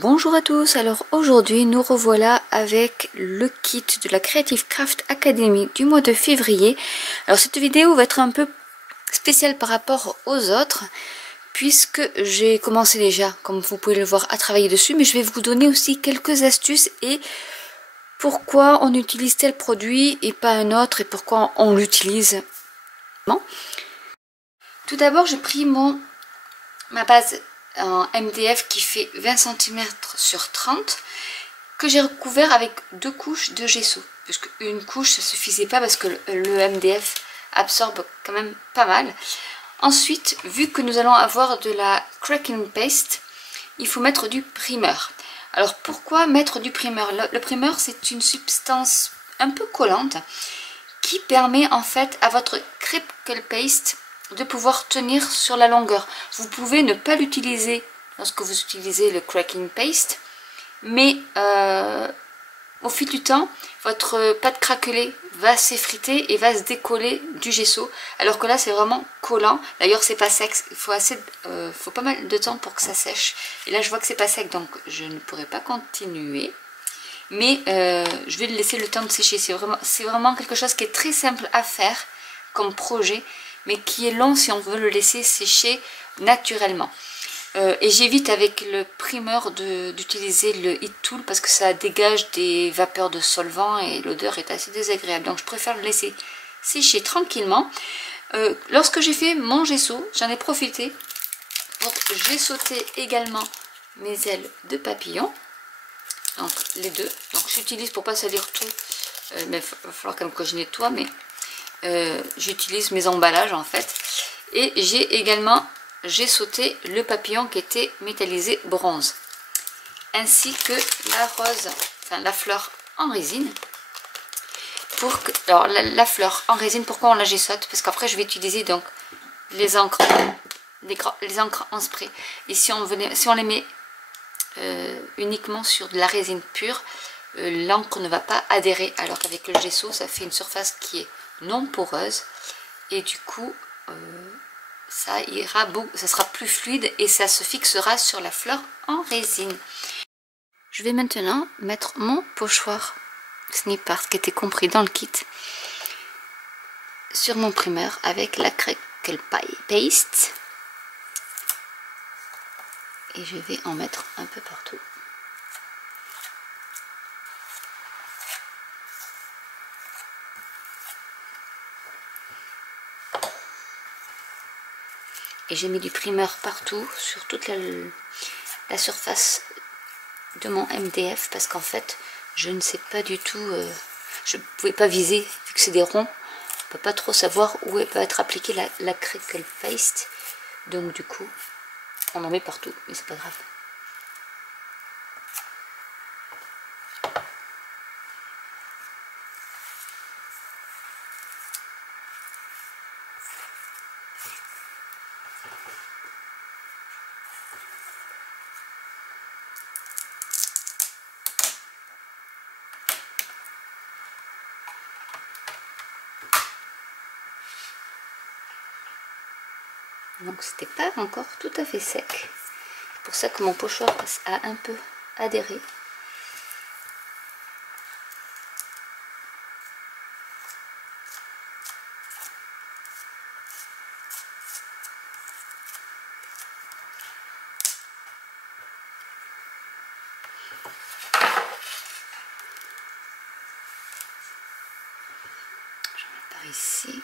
Bonjour à tous, alors aujourd'hui nous revoilà avec le kit de la Creative Craft Academy du mois de février. Alors cette vidéo va être un peu spéciale par rapport aux autres puisque j'ai commencé déjà, comme vous pouvez le voir, à travailler dessus, mais je vais vous donner aussi quelques astuces et pourquoi on utilise tel produit et pas un autre et pourquoi on l'utilise. Bon. Tout d'abord j'ai pris ma base en MDF qui fait 20 cm sur 30 que j'ai recouvert avec 2 couches de gesso, puisque une couche ça suffisait pas parce que le MDF absorbe quand même pas mal. Ensuite, vu que nous allons avoir de la cracking paste, il faut mettre du primeur. Alors pourquoi mettre du primeur? Le primeur, c'est une substance un peu collante qui permet en fait à votre crackle paste de pouvoir tenir sur la longueur. Vous pouvez ne pas l'utiliser lorsque vous utilisez le cracking paste, mais au fil du temps, votre pâte craquelée va s'effriter et va se décoller du gesso, alors que là c'est vraiment collant. D'ailleurs c'est pas sec, il faut pas mal de temps pour que ça sèche. Et là je vois que c'est pas sec, donc je ne pourrai pas continuer. Mais je vais le laisser le temps de sécher. C'est vraiment quelque chose qui est très simple à faire comme projet, mais qui est long si on veut le laisser sécher naturellement. Et j'évite avec le primeur d'utiliser le Heat Tool parce que ça dégage des vapeurs de solvant et l'odeur est assez désagréable. Donc je préfère le laisser sécher tranquillement. Lorsque j'ai fait mon gesso, j'en ai profité pour gessoter également mes ailes de papillon. Donc les deux. Donc j'utilise pour pas salir tout, mais il va falloir quand même que je nettoie, mais j'utilise mes emballages en fait. Et j'ai sauté le papillon qui était métallisé bronze, ainsi que la rose, enfin la fleur en résine. Alors la fleur en résine, pourquoi on la gessote? Parce qu'après je vais utiliser donc les encres en spray. Et si on les met uniquement sur de la résine pure, l'encre ne va pas adhérer, alors qu'avec le gesso ça fait une surface qui est non poreuse et du coup ça sera plus fluide et ça se fixera sur la fleur en résine. Je vais maintenant mettre mon pochoir Snippers qui était compris dans le kit sur mon primeur avec la crackle paste et je vais en mettre un peu partout. Et j'ai mis du primeur partout, sur toute la surface de mon MDF, parce qu'en fait, je ne sais pas du tout, je ne pouvais pas viser, vu que c'est des ronds, on ne peut pas trop savoir où va être appliquée la crackle paste. Donc du coup, on en met partout, mais c'est pas grave. Donc c'était pas encore tout à fait sec. C'est pour ça que mon pochoir a un peu adhéré. J'en mets par ici.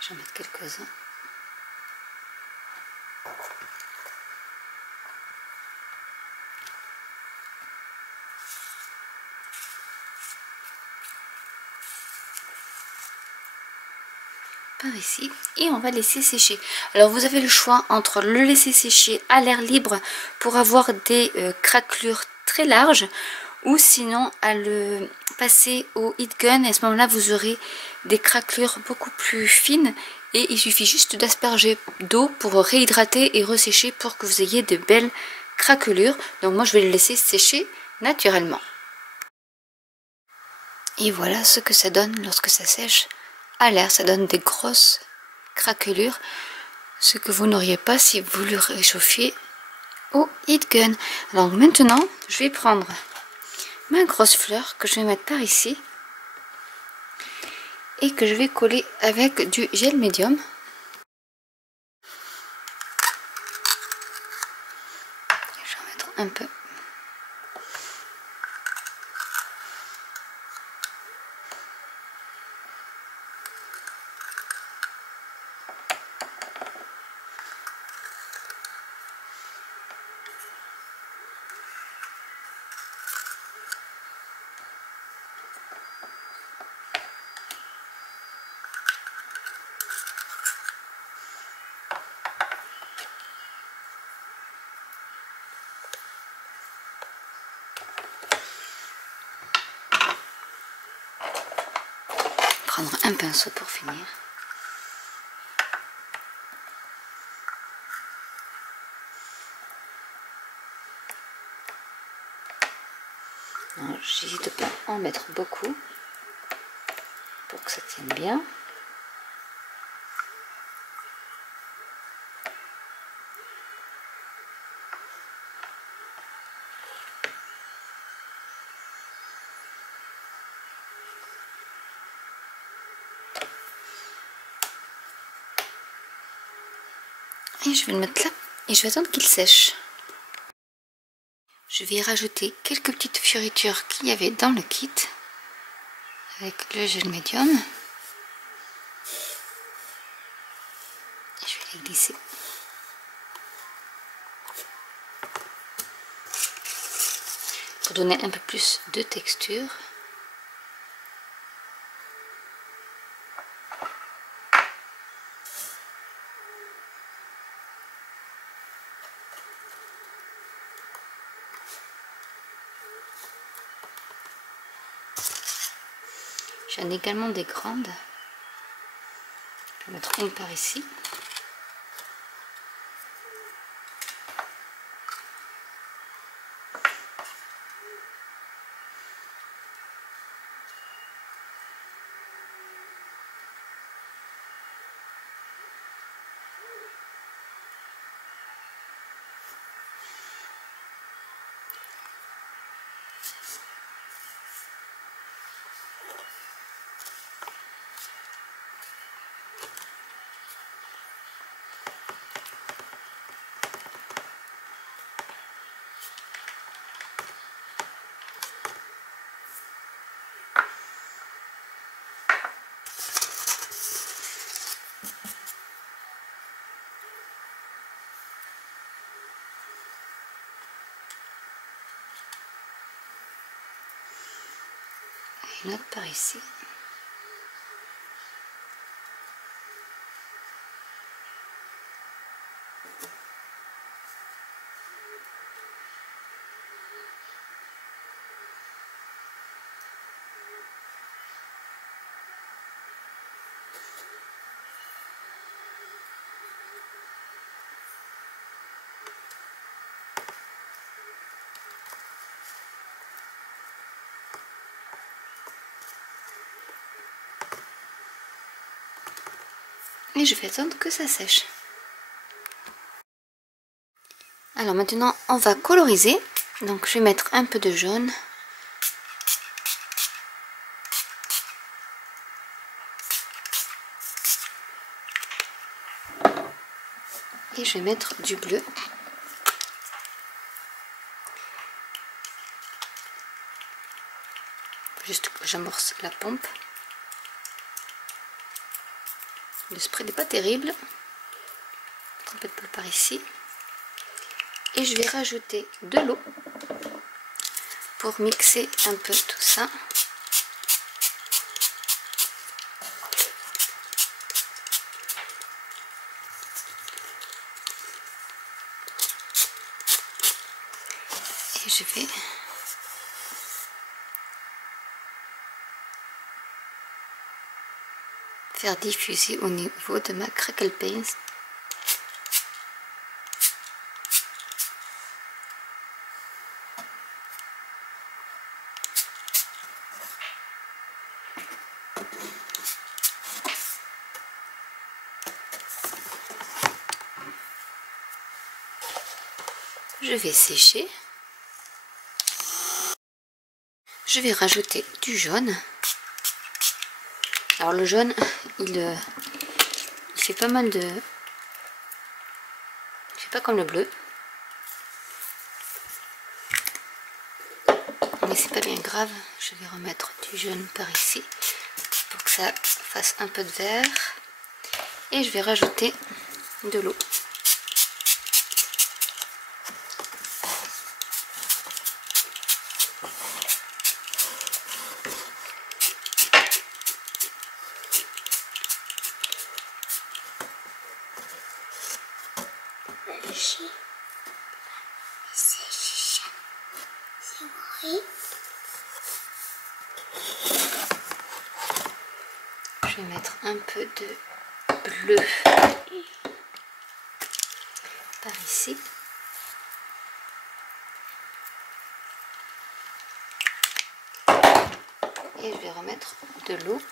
Je vais en mettre quelques-uns. Par ici, et on va laisser sécher. Alors vous avez le choix entre le laisser sécher à l'air libre pour avoir des craquelures très larges, ou sinon à le passer au heat gun, et à ce moment là vous aurez des craquelures beaucoup plus fines, et il suffit juste d'asperger d'eau pour réhydrater et ressécher pour que vous ayez de belles craquelures. Donc moi je vais le laisser sécher naturellement, et voilà ce que ça donne lorsque ça sèche à l'air. Ça donne des grosses craquelures, ce que vous n'auriez pas si vous le réchauffiez au heat gun. Alors maintenant je vais prendre ma grosse fleur que je vais mettre par ici et que je vais coller avec du gel médium. Je vais en mettre un peu. Prendre un pinceau pour finir. J'hésite pas à en mettre beaucoup pour que ça tienne bien. Et je vais le mettre là et je vais attendre qu'il sèche. Je vais y rajouter quelques petites fioritures qu'il y avait dans le kit avec le gel médium. Et je vais les glisser. Pour donner un peu plus de texture. J'en ai également des grandes. Je vais mettre une par ici. Une autre par ici. Et je vais attendre que ça sèche. Alors maintenant on va coloriser. Donc je vais mettre un peu de jaune. Et je vais mettre du bleu. Juste que j'amorce la pompe. Le spray n'est pas terrible. Un peu de par ici. Et je vais rajouter de l'eau pour mixer un peu tout ça. Et je vais faire diffuser au niveau de ma crackle paste. Je vais sécher. Je vais rajouter du jaune. Alors le jaune, il fait pas mal de... Il fait pas comme le bleu. Mais c'est pas bien grave. Je vais remettre du jaune par ici pour que ça fasse un peu de vert. Et je vais rajouter de l'eau. Je vais mettre un peu de bleu par ici. Et je vais remettre de l'eau.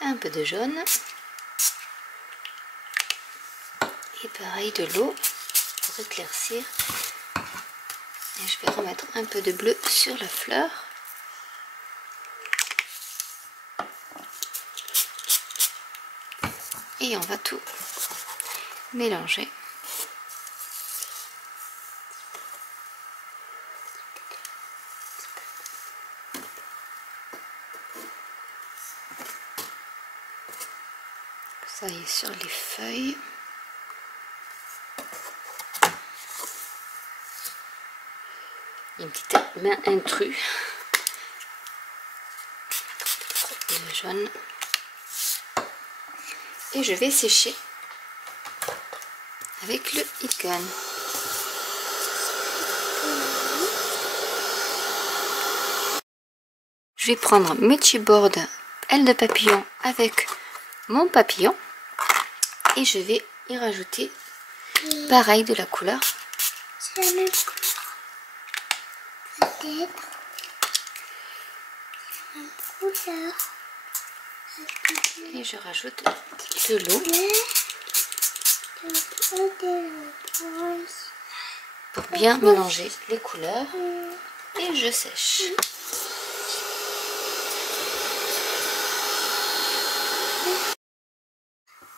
Un peu de jaune. Et pareil de l'eau pour éclaircir. Et je vais remettre un peu de bleu sur la fleur. Et on va tout mélanger. Ça y est sur les feuilles. Une petite main intrus. Le jaune. Et je vais sécher avec le heat gun. Je vais prendre mes chipboard ailes de papillon avec mon papillon et je vais y rajouter pareil de la couleur. C'est la même couleur. Peut-être. La même couleur. Et je rajoute de l'eau pour bien mélanger les couleurs et je sèche.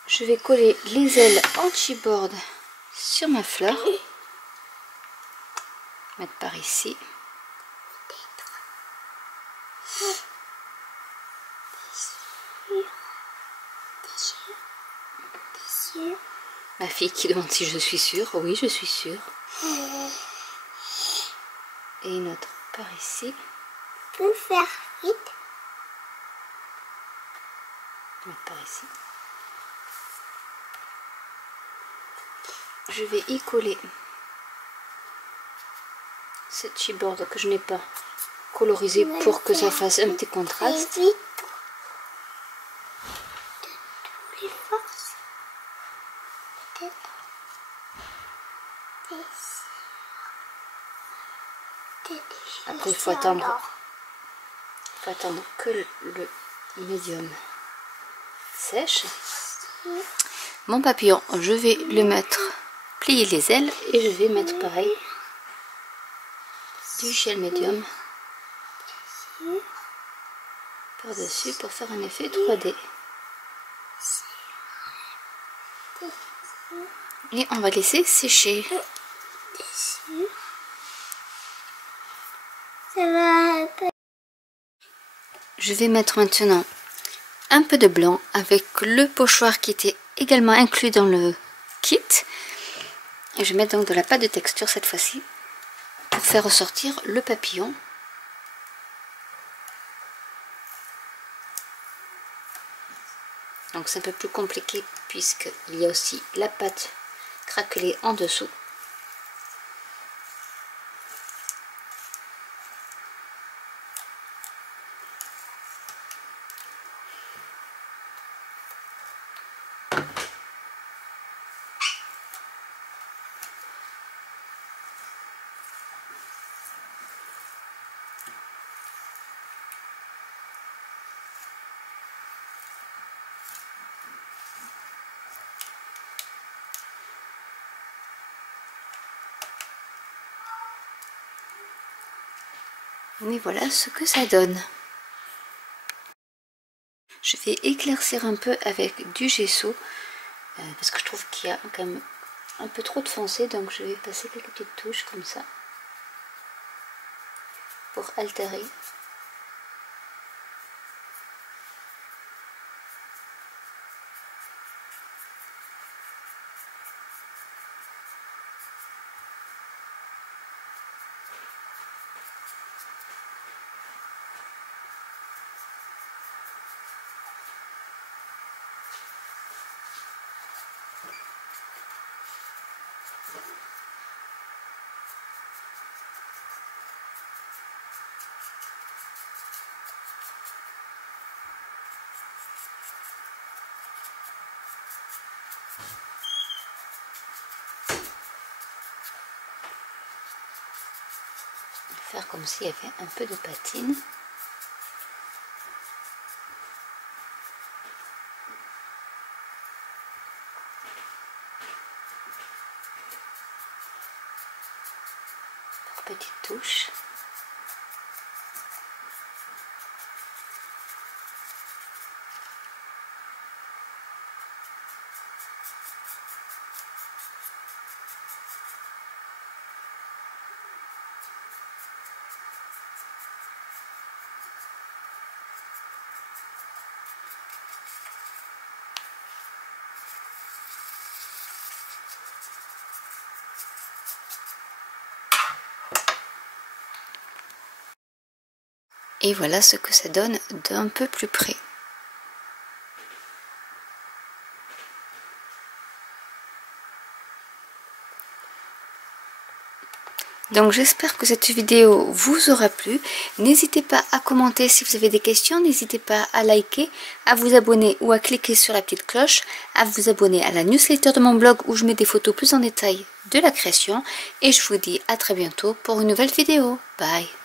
Je vais coller les ailes en chipboard sur ma fleur. Mettre par ici. Ma fille qui demande si je suis sûre. Oui, je suis sûre. Et une autre par ici. Je peux faire vite. Mettre par ici. Je vais y coller cette chipboard que je n'ai pas colorisée pour que ça fasse un petit contraste. De toutes les forces. Peut-être. Après, il faut attendre que le médium sèche. Mon papillon, je vais le mettre, plier les ailes et je vais mettre pareil du gel médium par-dessus pour faire un effet 3D. Et on va laisser sécher. Ça va un peu. Je vais mettre maintenant un peu de blanc avec le pochoir qui était également inclus dans le kit. Et je vais mettre donc de la pâte de texture cette fois-ci pour faire ressortir le papillon. Donc c'est un peu plus compliqué puisqu'il y a aussi la pâte craquelée en dessous. Et voilà ce que ça donne. Je vais éclaircir un peu avec du gesso parce que je trouve qu'il y a quand même un peu trop de foncé, donc je vais passer quelques petites touches comme ça pour altérer. Faire comme s'il y avait un peu de patine. Par petites touches. Et voilà ce que ça donne d'un peu plus près. Donc j'espère que cette vidéo vous aura plu. N'hésitez pas à commenter si vous avez des questions. N'hésitez pas à liker, à vous abonner ou à cliquer sur la petite cloche. À vous abonner à la newsletter de mon blog où je mets des photos plus en détail de la création. Et je vous dis à très bientôt pour une nouvelle vidéo. Bye!